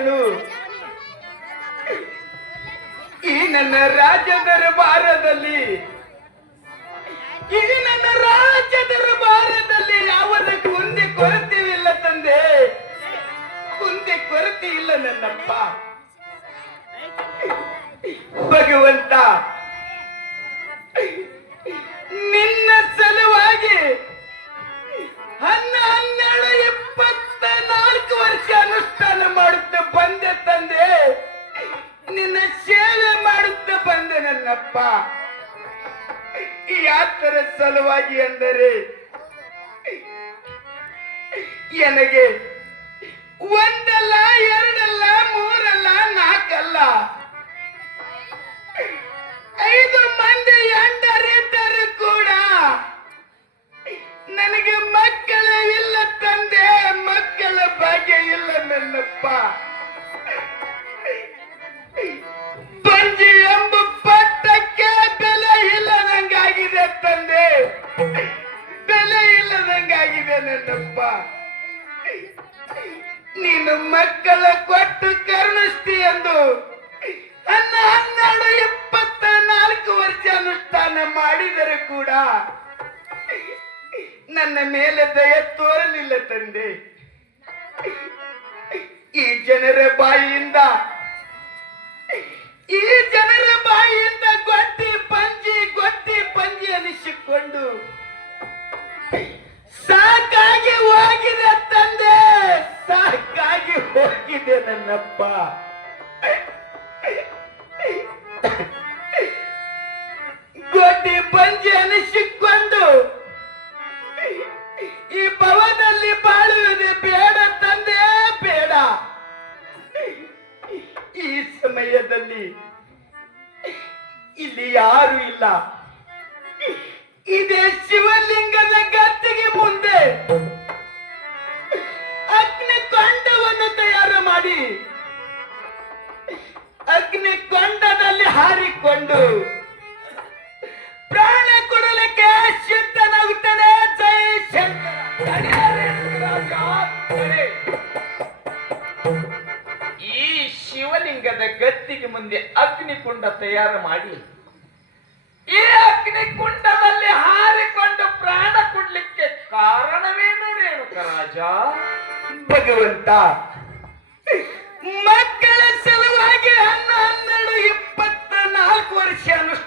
ರಾಜನು ಈ ನನ್ನ ರಾಜ್ಯ ದರಬಾರದಲ್ಲಿ, ಈ ನನ್ನ ರಾಜ್ಯ ದರಬಾರದಲ್ಲಿ ಯಾವುದಕ್ಕೆ ಕುಂದಿ ಕೊರತೆವಿಲ್ಲ ತಂದೆ. ಒಂದೇ ಕೊರತೆ ಇಲ್ಲ ನನ್ನಪ್ಪ. ಭಗವಂತ ನನ್ನಪ್ಪ ಯಾತರ ಸಲುವಾಗಿ ಅಂದರೆ ನನಗೆ ಒಂದಲ್ಲ, ಎರಡಲ್ಲ, ಮೂರಲ್ಲ, ನಾಲ್ಕಲ್ಲ? ಐದು ಮಂದಿ ಎಂಡರಿದ್ದರು ಕೂಡ ನನಗೆ ಮಕ್ಕಳೇ ಇಲ್ಲ ತಂದೆ, ಮಕ್ಕಳ ಭಾಗ್ಯ ಇಲ್ಲ ನನ್ನಪ್ಪ. ನನ್ನಪ್ಪ ನೀನು ಮಕ್ಕಳ ಕೊಟ್ಟು ಕರುಣಿಸ್ತಿ ಎಂದು ಹನ್ನೆರಡು ಇಪ್ಪತ್ತ ನಾಲ್ಕು ವರ್ಷ ಅನುಷ್ಠಾನ ಮಾಡಿದರೆ ಕೂಡ ನನ್ನ ಮೇಲೆ ದಯ ತೋರಲಿಲ್ಲ ತಂದೆ. ಈ ಜನರ ಬಾಯಿಯಿಂದ, ಈ ಜನರ ಬಾಯಿಯಿಂದ ಗೊತ್ತಿ ಪಂಜಿ ಗೊತ್ತಿ ಪಂಜಿ ಅನಿಸಿಕೊಂಡು ಹೋಗಿದೆ ನನ್ನಪ್ಪ. ಗೋಟಿ ಪಂಜಿ ಸಿಕ್ಕೊಂಡು ಈ ಭವದಲ್ಲಿ ಬಾಳುವುದು ಬೇಡ ತಂದೆ, ಬೇಡ. ಈ ಸಮಯದಲ್ಲಿ ಇಲ್ಲಿ ಯಾರು ಇಲ್ಲ. ಇದೇ ಶಿವಲಿಂಗದ ಗತ್ತಿಗೆ ಮುಂದೆ. ಮಾಡಿ ಅಗ್ನಿ ಕೊಂಡದಲ್ಲಿ ಹಾರಿಕೊಂಡು ಪ್ರಾಣ ಕೊಡಲಿಕ್ಕೆ ಸಿದ್ಧನಾಗುತ್ತಾನೆ ಜೈ ಈ ಶಿವಲಿಂಗದ ಗತ್ತಿಗೆ ಮುಂದೆ ಅಗ್ನಿಕುಂಡ ತಯಾರು ಮಾಡಿ, ಈ ಅಗ್ನಿಕುಂಡದಲ್ಲಿ ಹಾರಿಕೊಂಡು ಪ್ರಾಣ ಕೊಡ್ಲಿಕ್ಕೆ ಕಾರಣವೇನು ರೇಣುಕ ರಾಜ ಭಗವಂತ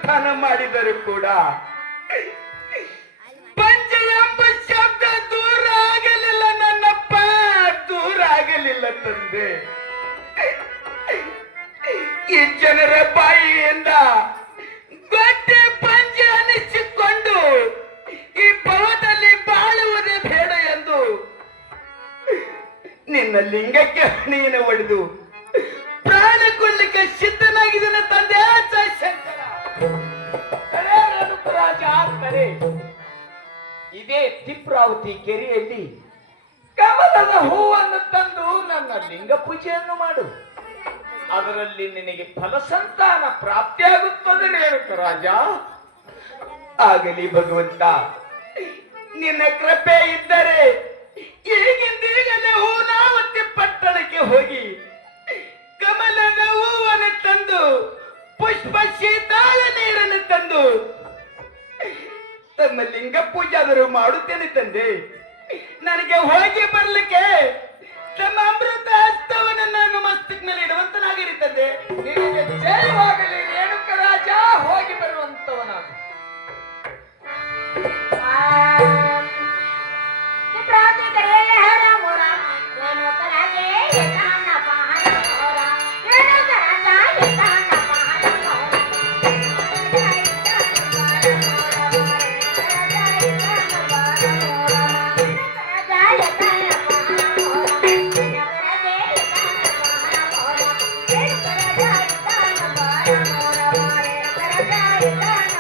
ಅನುಷ್ಠಾನ ಮಾಡಿದರೂ ಕೂಡ ಪಂಚ ಎಂಬ ಶಬ್ದ ದೂರ ಆಗಲಿಲ್ಲ ನನ್ನಪ್ಪ. ದೂರ ಆಗಲಿಲ್ಲ ತಂದೆ. ಈ ಜನರ ಬಾಯಿಯಿಂದ ಗೊತ್ತೆ ಪಂಚೆ ಅನಿಸಿಕೊಂಡು ಈ ಭವದಲ್ಲಿ ಬಾಳುವುದೇ ಬೇಡ ಎಂದು ನಿನ್ನ ಲಿಂಗಕ್ಕೆ ಹಣಿಯನ್ನು ಒಡೆದು ಇದೇ ತಿಪ್ರಾವತಿ ಕೆರೆಯಲ್ಲಿ ಕಮಲದ ಹೂವನ್ನು ತಂದು ನನ್ನ ಲಿಂಗ ಪೂಜೆಯನ್ನು ಮಾಡು. ಅದರಲ್ಲಿ ನಿನಗೆ ಫಲಸಂತಾನ ಪ್ರಾಪ್ತಿಯಾಗುತ್ತದೆ ರೇಣುಕ ರಾಜ. ಆಗಲಿ ಭಗವಂತ, ನಿನ್ನ ಕೃಪೆ ಇದ್ದರೆ, ಈಗಿಂದೀಗಲೇ ಹೂನಾವತಿ ಪಟ್ಟಣಕ್ಕೆ ಹೋಗಿ ಲಿಂಗಪೂಜಾದರೂ ಮಾಡುತ್ತೇನೆ ತಂದೆ. ನನಗೆ ಹೋಗಿ ಬರ್ಲಿಕ್ಕೆ ತಮ್ಮ ಅಮೃತ ಹಸ್ತವನ್ನು ನನ್ನ ಮಸ್ತಕ್ನಲ್ಲಿ ಇಡುವಂತನಾಗಿರುತ್ತದೆ ನಿನಗೆ ಜಯವಾಗಲಿ ರೇಣುಕ ರಾಜ ಹೋಗಿ ಬರ್ಲಿ Yeah.